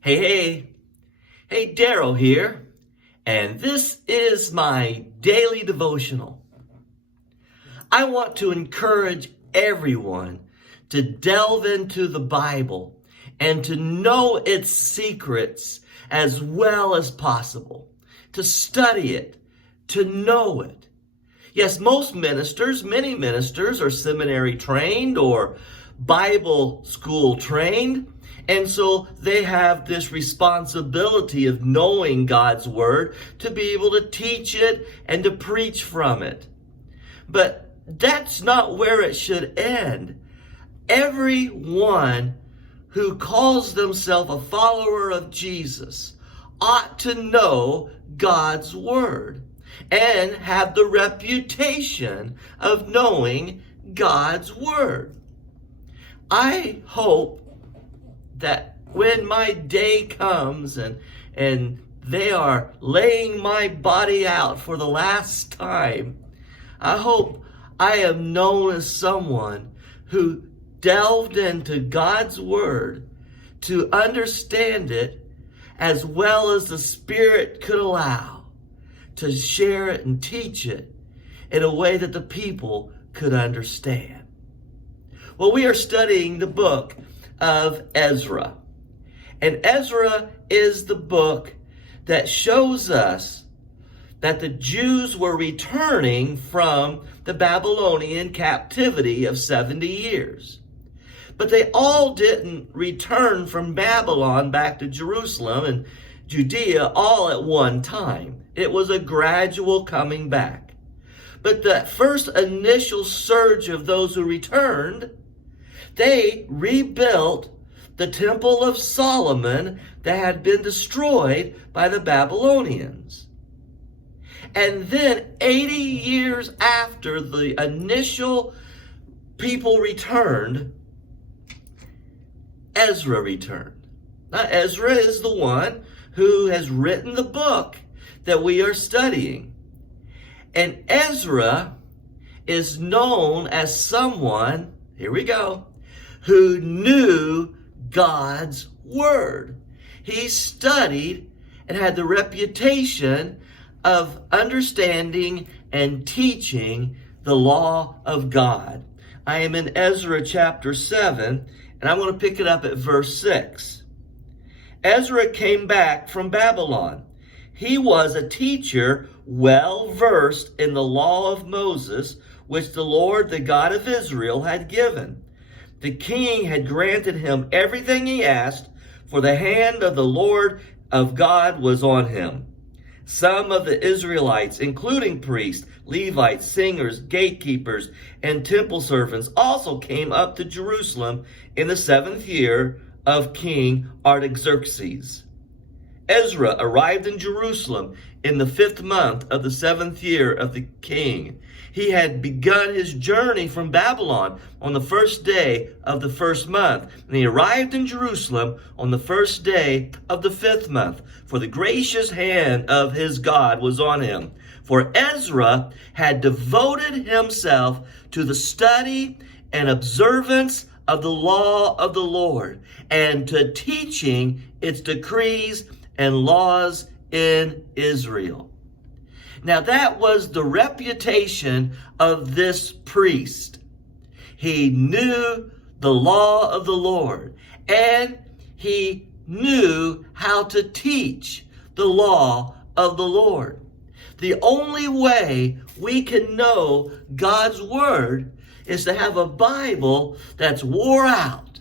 Hey, Daryl here, and this is my daily devotional. I want to encourage everyone to delve into the Bible and to know its secrets as well as possible, to study it, to know it. Yes, many ministers are seminary trained or Bible school trained. And so they have this responsibility of knowing God's word to be able to teach it and to preach from it. But that's not where it should end. Everyone who calls themselves a follower of Jesus ought to know God's word and have the reputation of knowing God's word. I hope that when my day comes and they are laying my body out for the last time, I hope I am known as someone who delved into God's word to understand it as well as the Spirit could allow, to share it and teach it in a way that the people could understand. Well, we are studying the book of Ezra. And Ezra is the book that shows us that the Jews were returning from the Babylonian captivity of 70 years. But they all didn't return from Babylon back to Jerusalem and Judea all at one time. It was a gradual coming back. But the first initial surge of those who returned, they rebuilt the Temple of Solomon that had been destroyed by the Babylonians. And then 80 years after the initial people returned, Ezra returned. Now, Ezra is the one who has written the book that we are studying. And Ezra is known as someone, here we go, who knew God's word. He studied and had the reputation of understanding and teaching the law of God. I am in Ezra chapter 7, and I want to pick it up at verse 6. Ezra came back from Babylon. He was a teacher well versed in the law of Moses, which the Lord, the God of Israel, had given. The king had granted him everything he asked, for the hand of the Lord of God was on him. Some of the Israelites, including priests, Levites, singers, gatekeepers, and temple servants, also came up to Jerusalem in the 7th year of King Artaxerxes. Ezra arrived in Jerusalem in the 5th month of the 7th year of the king. He had begun his journey from Babylon on the 1st day of the 1st month, and he arrived in Jerusalem on the 1st day of the 5th month, for the gracious hand of his God was on him. For Ezra had devoted himself to the study and observance of the law of the Lord, and to teaching its decrees and laws in Israel. Now that was the reputation of this priest. He knew the law of the Lord, and he knew how to teach the law of the Lord. The only way we can know God's word is to have a Bible that's wore out,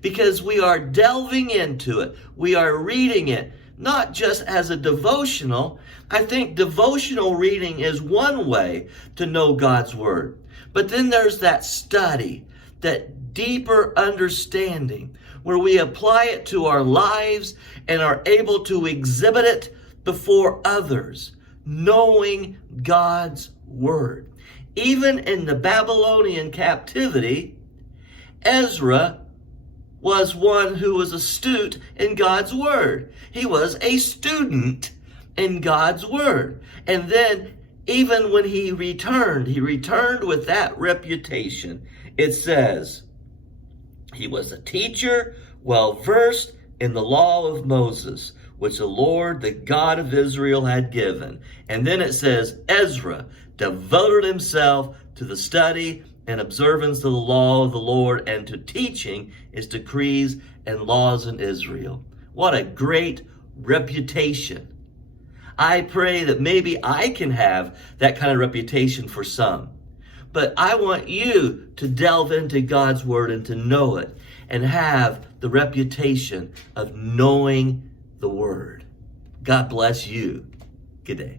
because we are delving into it. We are reading it, not just as a devotional. I think devotional reading is one way to know God's word. But then there's that study, that deeper understanding, where we apply it to our lives and are able to exhibit it before others, knowing God's word. Even in the Babylonian captivity, Ezra was one who was astute in God's word. He was a student in God's word. And then even when he returned with that reputation. It says, he was a teacher, well versed in the law of Moses, which the Lord, the God of Israel, had given. And then it says, Ezra devoted himself to the study and observance of the law of the Lord and to teaching its decrees and laws in Israel. What a great reputation. I pray that maybe I can have that kind of reputation for some. But I want you to delve into God's word and to know it and have the reputation of knowing the word. God bless you. Good day.